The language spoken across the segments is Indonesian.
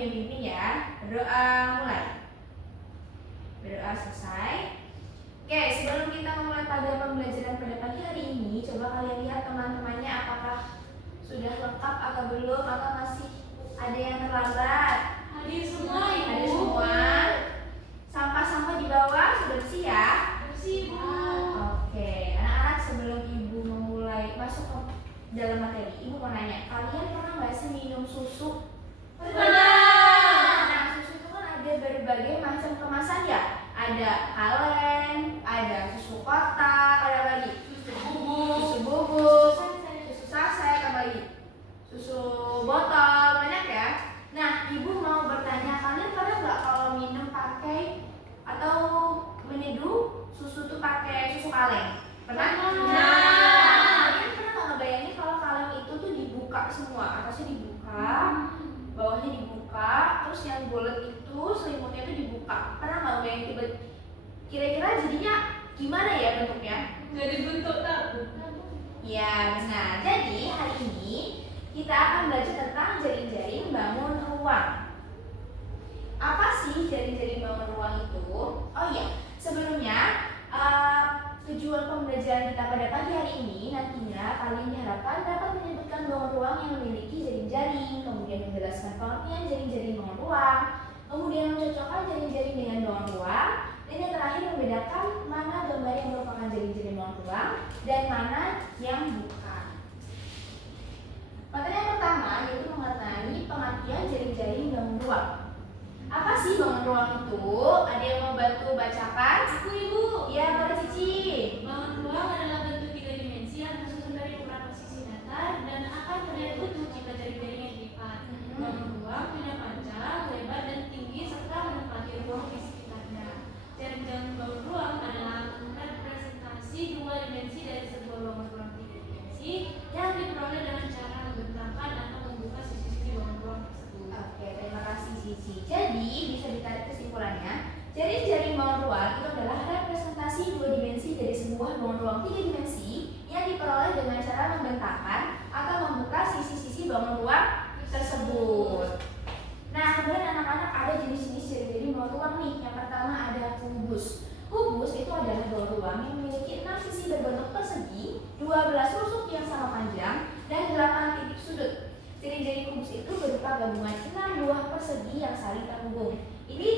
yang pimpin ya. Berdoa mulai. Berdoa selesai. Oke, sebelum kita memulai pada pembelajaran pada pagi hari ini, coba kalian lihat teman-temannya apakah sudah lengkap atau belum, atau masih ada yang terlambat. Hadir semua, Ibu. Hadir semua. Sampah-sampah di bawah sudah bersih ya? Bersih, Bu. Oke, anak-anak, sebelum Ibu memulai masuk ke dalam materi, Ibu mau nanya, kalian pernah nggak sih minum susu? Pernah. Nah, susu itu kan ada berbagai macam kemasan ya. Ada kalen, ada susu kotak, ada apa lagi? Susu bubuk, susu saset, apa lagi? Susu botol, banyak ya. Nah, Ibu mau bertanya, kalian pernah nggak kalau minum pakai atau menyeduh susu tuh pakai susu kaleng? Pernah? Nah, kalian pernah nggak ngebayangin kalau kaleng itu tuh dibuka semua, atasnya dibuka, bawahnya dibuka, terus yang bulat itu selimutnya itu dibuka. Pernah nggak ngebayangin kira-kira jadinya gimana ya bentuknya? Jadi bentuk tak? Ya, benar. Jadi hari ini kita akan belajar tentang jaring-jaring bangun ruang. Apa sih jaring-jaring bangun ruang itu? Oh iya, sebelumnya tujuan pembelajaran kita pada pagi hari ini nantinya kalian diharapkan dapat menyebutkan bangun ruang yang memiliki jaring-jaring, kemudian menjelaskan pengertian jaring-jaring bangun ruang, kemudian mencocokkan jaring-jaring dengan bangun ruang, dan yang terakhir membedakan mana gambar yang merupakan jaring-jaring bangun ruang dan mana yang bukan. Materi yang pertama yaitu mengenai pengertian jaring-jaring bangun ruang. Apa sih bangun ruang itu? Ada yang mau bantu bacakan? Aku, Ibu. Ya, boleh Cici. Bangun ruang adalah bentuk 3 dimensi yang tersusun dari beberapa sisi datar dan akan terlihat utuh jika jaring-jaringnya dilipat. Bangun ruang punya panjang, lebar, dan tinggi serta menempati ruang di sekitarnya. Jaring-jaring bangun ruang adalah representasi 2 dimensi dari sebuah bangun ruang 3 dimensi yang diperoleh dengan cara membentangkan atau membuka sisi-sisi bangun ruang tersebut. Oke, terima kasih Cici. Jadi bisa ditarik kesimpulannya, jaring-jaring bangun ruang itu adalah representasi 2 dimensi dari sebuah bangun ruang 3 dimensi yang diperoleh dengan cara membentangkan atau membuka sisi-sisi bangun ruang tersebut. Nah, kemudian anak-anak ada jenis-jenis jaring-jaring bangun ruang nih. Yang pertama ada kubus. Kubus itu adalah bangun ruang yang memiliki 6 sisi berbentuk persegi, 12 rusuk yang sama panjang, dan 8 titik sudut. Jaring-jaring kubus itu berupa gabungan 6 buah persegi yang saling terhubung. Ini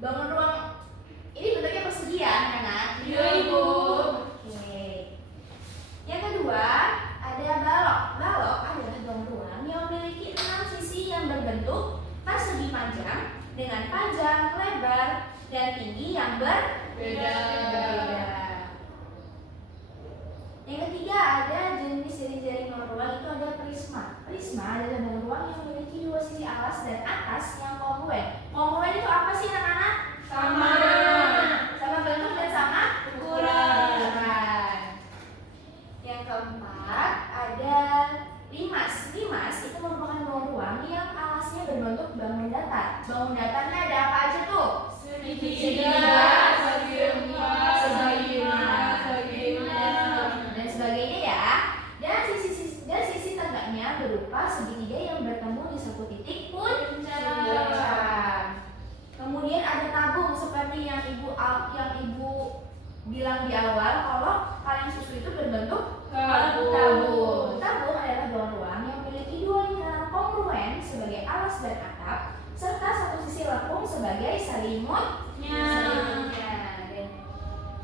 bangun ruang ini bentuknya persegi ya, anak-anak? Iya, Ibu. Oke. Yang kedua ada balok. Balok adalah bangun ruang yang memiliki 6 sisi yang berbentuk persegi panjang dengan panjang, lebar, dan tinggi yang berbeda. Yang ketiga ada jenis jaring-jaring bangun ruang itu ada prisma. Prisma adalah bangun ruang yang memiliki 2 sisi alas dan atas yang kongruen. Kongruen itu apa sih anak-anak? Sama. Sama bentuk dan sama ukuran. Yang keempat ada limas. Limas itu merupakan bangun ruang yang alasnya berbentuk bangun datar. Bangun datarnya ada apa aja tuh? Segitiga, segi empat, segi lima, segi enam. Dan sebagainya ya. Dan sisi tegaknya berupa segitiga yang bertemu di satu titik puncak. Kemudian ada tabung seperti yang ibu bilang di awal kalau kaleng susu itu berbentuk tabung. Tabung adalah bangun ruang yang memiliki 2 lingkaran kongruen sebagai alas dan atap serta satu sisi lengkung sebagai selimutnya. Dan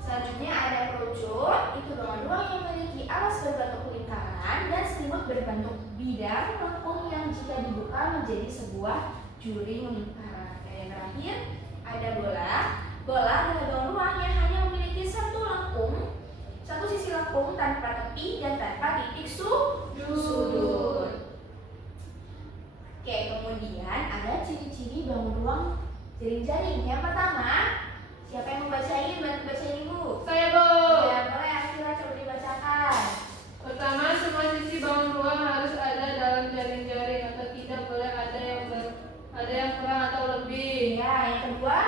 selanjutnya ada kerucut, itu bangun ruang yang memiliki alas berbentuk lingkaran dan selimut berbentuk bidang lengkung yang jika dibuka menjadi sebuah juring lingkaran. Dan yang terakhir ada bola. Bola adalah bangun ruang yang hanya memiliki satu sisi lengkung tanpa tepi dan tanpa titik sudut. Oke, kemudian ada ciri-ciri bangun ruang jaring-jaring. Yang pertama, siapa yang mau bacain? Bantu bacain Ibu. Saya, Bu. Ya, boleh Akila coba dibacakan. Pertama, semua sisi bangun ruang harus ada dalam jaring-jaring atau tidak boleh ada yang kurang atau lebih. Ya, yang kedua,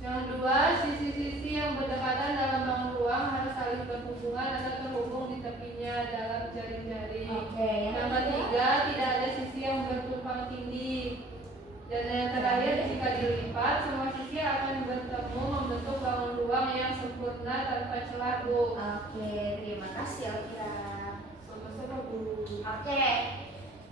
Yang kedua, sisi-sisi yang berdekatan dalam bangun ruang harus saling berhubungan atau terhubung di tepinya dalam jaring-jaring. Oke, yang Yang ketiga, tidak ada sisi yang bertumpang tindih. Dan Oke, terima kasih Elvira. Sama-sama Bu. Oke,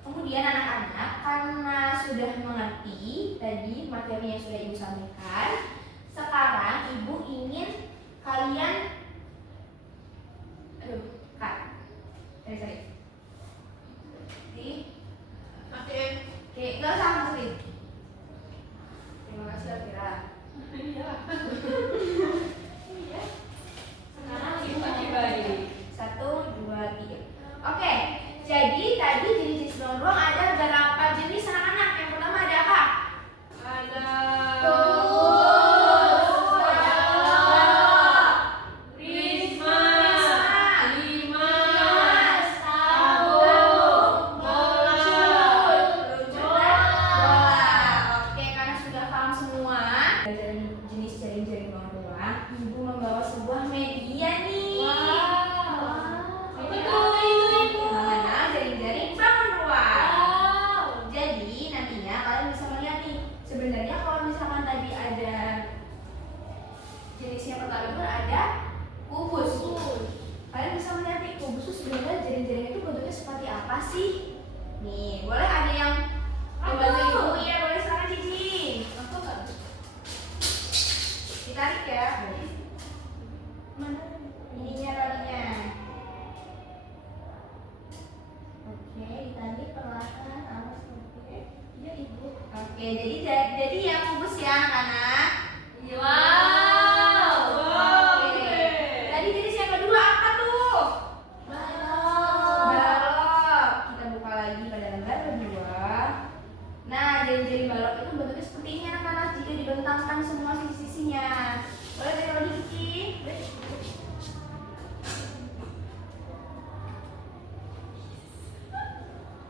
kemudian anak-anak karena sudah mengerti tadi materi yang sudah Ibu sampaikan, sekarang Ibu ingin kalian, Kak, cari. Oke, nggak usah masukin. Terima kasih Elvira. Iya. Iya. Sekarang Ibu baik. 1, 2, 3. Oke, jadi tadi jenis-jenis beruang ada berapa jenis anak-anak? Yang pertama ada apa? Ada Risma, Limas, Tabung, Bola, Oke, karena sudah paham semua dari jenis jaring-jaring beruang, Ibu membawa sebuah media nih. Apa itu Ibu? Namanya jaring-jaring bangun ruang. Wow. Jadi nantinya kalian bisa melihat nih, sebenarnya kalau misalkan tadi ada jenis yang pertama itu ada kubus. Kalian bisa melihat nih kubus itu sebenarnya jaring-jaring itu bentuknya seperti apa sih? Nih, boleh ada yang membantu Ibu? Iya, boleh silakan Cici. Ditarik ya. Mana ininya talinya? Oke, ditarik perlahan, awas. Oke, iya Ibu. Oke, jadi yang kubus ya anak-anak. Wow. Oke. Tadi jenis yang kedua apa tuh? Balok. Kita buka lagi pada lembar kedua. Nah, jaring-jaring balok itu bentuknya seperti ini anak-anak jika dibentangkan semua sisi-sisinya. Boleh tarik lagi Cici?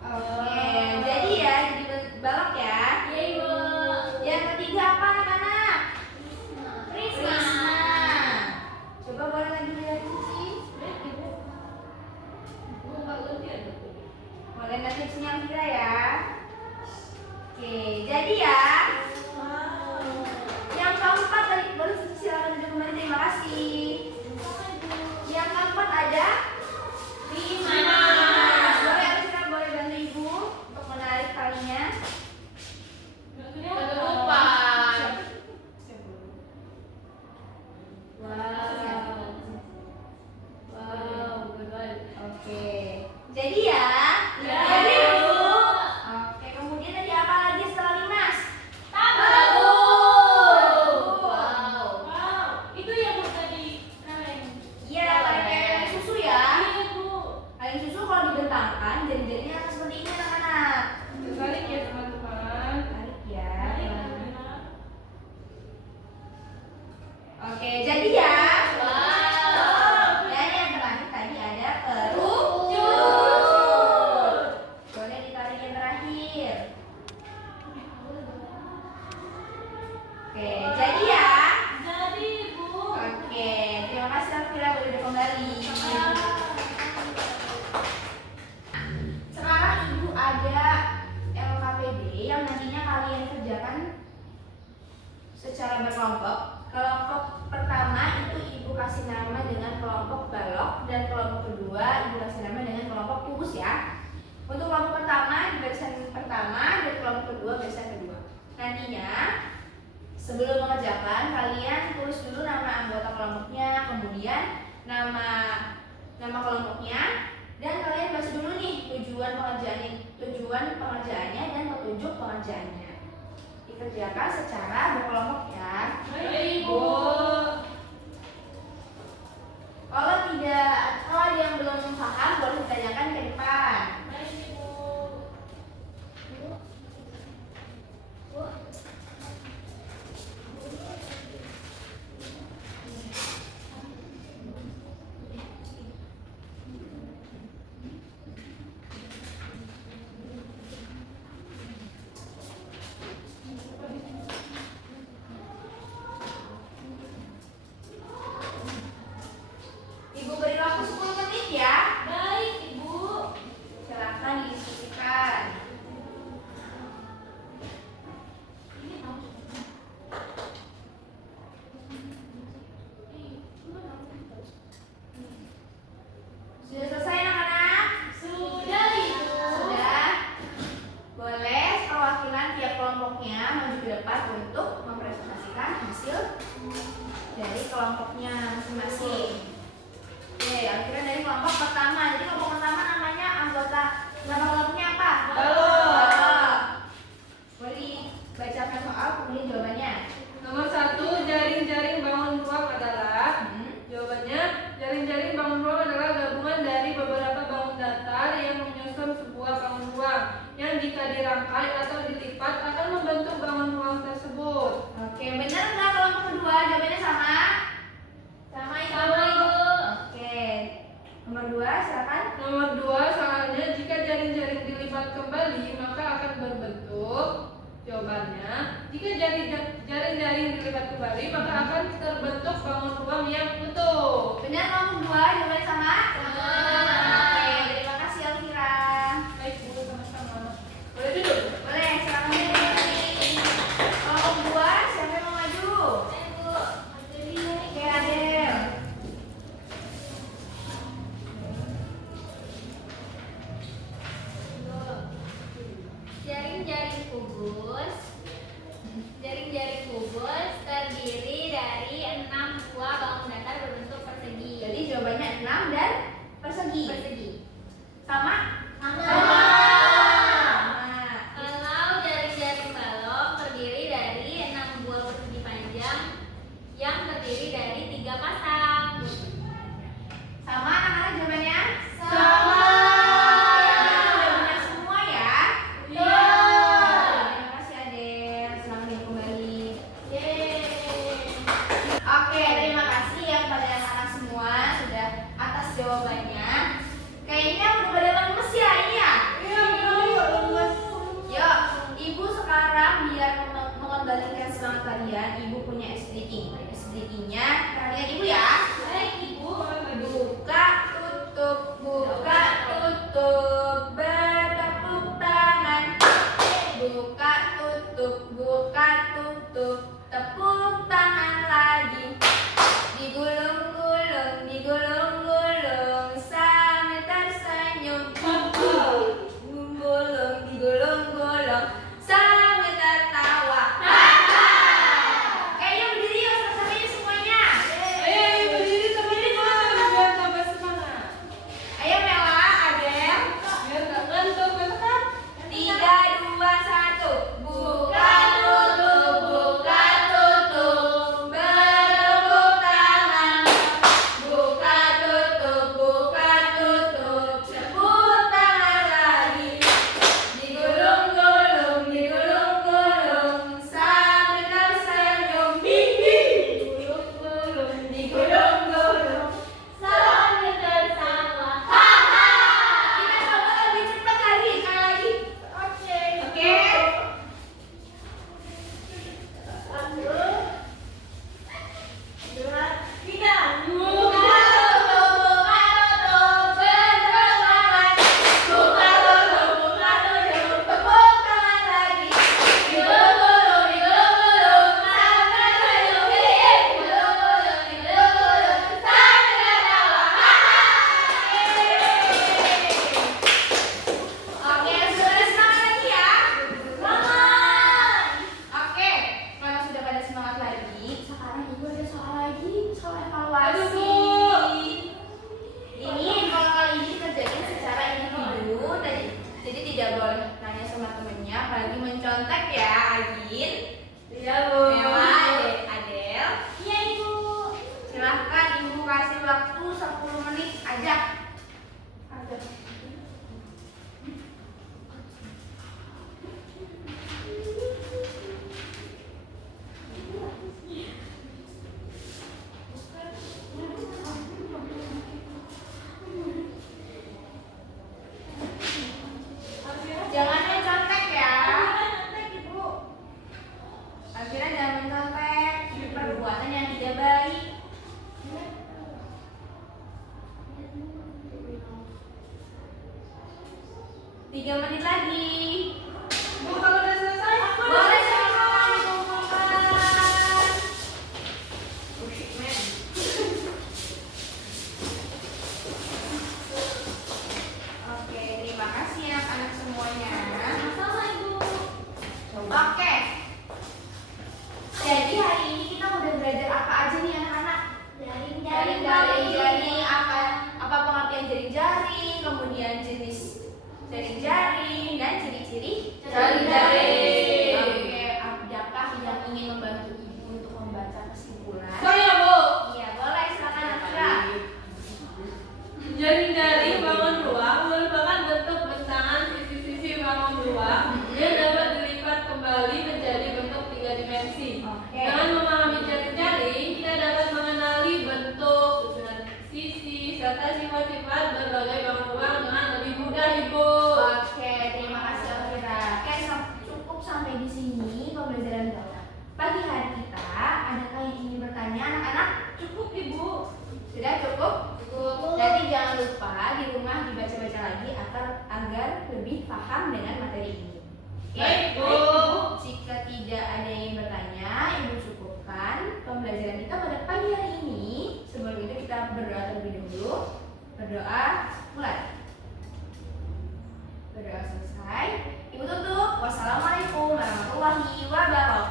Oke, jadi ya jadi balok ya. Iya Ibu. Yang ketiga apa anak-anak? Risma. Coba boleh lagi lihat Cici? Boleh nanti sinyal kita ya. Oke, jadi ya. Yang keempat tadi boleh silakan duduk kembali. Terima kasih. Yang keempat ada Limas. Boleh Elvira boleh bantu Ibu untuk menarik talinya. Oke. Jadi ya. Ya. Jadi Ibu. Oke, kemudian tadi apa lagi setelah Limas? Tabung. Wow. Itu yang mau tadi kaleng. Iya, kayak susu ya. Iya Bu. Kaleng susu kalau dibentangkan jari-jarinya akan seperti ini anak-anak. Terbalik ya teman-teman. Tarik ya. Tarik, anak-anak. Oke, jadi ya. Wow. Dan yang terakhir tadi ada kerucut. Boleh ditarik yang terakhir. Oke, jadi ya. Jadi Bu. Oke, terima kasih Elvira boleh duduk kembali. Sekarang Ibu ada LKPD yang nantinya kalian kerjakan secara berkelompok. Kelompok pertama itu Ibu kasih nama dengan kelompok balok dan kelompok kedua Ibu kasih nama dengan kelompok kubus ya. Untuk kelompok pertama di barisan pertama dan kelompok kedua barisan kedua. Nantinya sebelum mengerjakan kalian tulis dulu nama anggota kelompoknya, kemudian nama kelompoknya, dan kalian baca dulu nih tujuan pengerjaannya dan petunjuk pengerjaannya. Dikerjakan secara berkelompok ya. Baik Ibu. Kalau ada yang belum paham boleh ditanyakan ke depan. Baik Ibu. maju ke depan untuk mempresentasikan hasil dari kelompoknya masing-masing. Oke, Alfira dari kelompok pertama. Jadi kelompok pertama namanya anggota. Nama kelompoknya apa? Balok. Boleh bacakan soal kemudian jawabannya. Nomor 1, jaring-jaring bangun ruang adalah jawabannya, jaring-jaring bangun ruang adalah gabungan dari beberapa bangun datar yang menyusun sebuah bangun ruang yang jika dirangkai atau dilipat akan membentuk bangun ruang tersebut. Oke, benar nggak kelompok kedua? Jawabannya sama? Sama Sama. Ibu. Oke. Nomor 2, silakan. Nomor 2, soalnya jika jaring-jaring dilipat kembali maka akan berbentuk. Jawabannya, jika jaring-jaring dilipat kembali maka akan terbentuk bangun ruang yang utuh. Benar kelompok 2, jawabannya sama? Sama. Oke, terima kasih Alfira. Baik, Bu, sama-sama. Boleh duduk? Boleh, silakan duduk. Kelompok 2, siapa yang mau maju? Ibu. Oke, Adel. Jaring-jaring kubus. Jaring-jaring kubus terdiri dari 6 buah bangun datar berbentuk persegi. Jadi jawabannya 6 dan persegi. Persegi. Sama? Sama. Sama. Kalau jaring-jaring balok terdiri dari 6 buah persegi panjang yang terdiri dari 3 pasang. Sama anak-anak jawabannya? Sama. Jawabannya semua ya? Iya. Terima kasih Adel. Selamat datang kembali. Yeay. Oke, terima kasih ya kepada anak-anak semua sudah atas jawabannya. Kayaknya udah pada lemes ya, ini ya? Iya, lemes. Yuk, Ibu sekarang biar mengembalikan semangat kalian, Ibu punya SDK. SDK-nya perhatikan Ibu ya. Baik, Ibu. Buka, tutup, bertepuk tangan. Buka, tutup, tepuk tangan lagi. Digulung-gulung, sambil tersenyum. Digulung-gulung, sambil tertawa. Kayaknya berdiri yuk sama-sama semuanya. Ayo, berdiri teman-teman biar tambah semangat. Ayo Mela, Adel. Biar nggak ngantuk, kan? 3, 2, 1. Buka, tutup, bertepuk tangan. Buka, tutup, tepuk tangan lagi. Digulung-gulung, sambil tersenyum. Digulung-gulung, Sambil tertawa. kita coba lebih cepat lagi, sekali lagi. Oke. Oke. Buka, tutup, bertepuk tangan. Buka, tutup, tepuk tangan lagi. Digulung-gulung, sambil tersenyum. Digulung-gulung, sambil tertawa. Oke, sudah semangat lagi ya. Oke, kalau sudah pada semangat lagi, sekarang Ibu ada soal lagi, soal evaluasi. Aduh, Bu. Ini kalau kali ini dikerjain secara individu, jadi tidak boleh tanya sama temennya, apalagi mencontek ya, Agin. Iya, Bu. Mela, Adel. Iya, Ibu. Silahkan Ibu kasih waktu 10 menit aja. Jangan yang contek ya. Akhirnya dimensi. Oke. Dengan memahami jaring-jaring, kita dapat mengenali bentuk, susunan sisi, serta sifat-sifat berbagai bangun ruang dengan lebih mudah, Ibu. Oke, terima kasih Elvira. Oke, cukup sampai di sini pembelajaran kita. Pagi hari kita, adakah yang ingin bertanya anak-anak? Cukup Ibu. Sudah cukup? Cukup. Nanti jangan lupa di rumah dibaca-baca lagi agar lebih paham dengan materi ini. Oke, Baik, Bu. Jika tidak ada yang bertanya, Ibu cukupkan pembelajaran kita pada pagi hari ini. Sebelum itu kita berdoa terlebih dahulu. Berdoa, mulai. Berdoa selesai. Ibu tutup. Wassalamualaikum warahmatullahi wabarakatuh.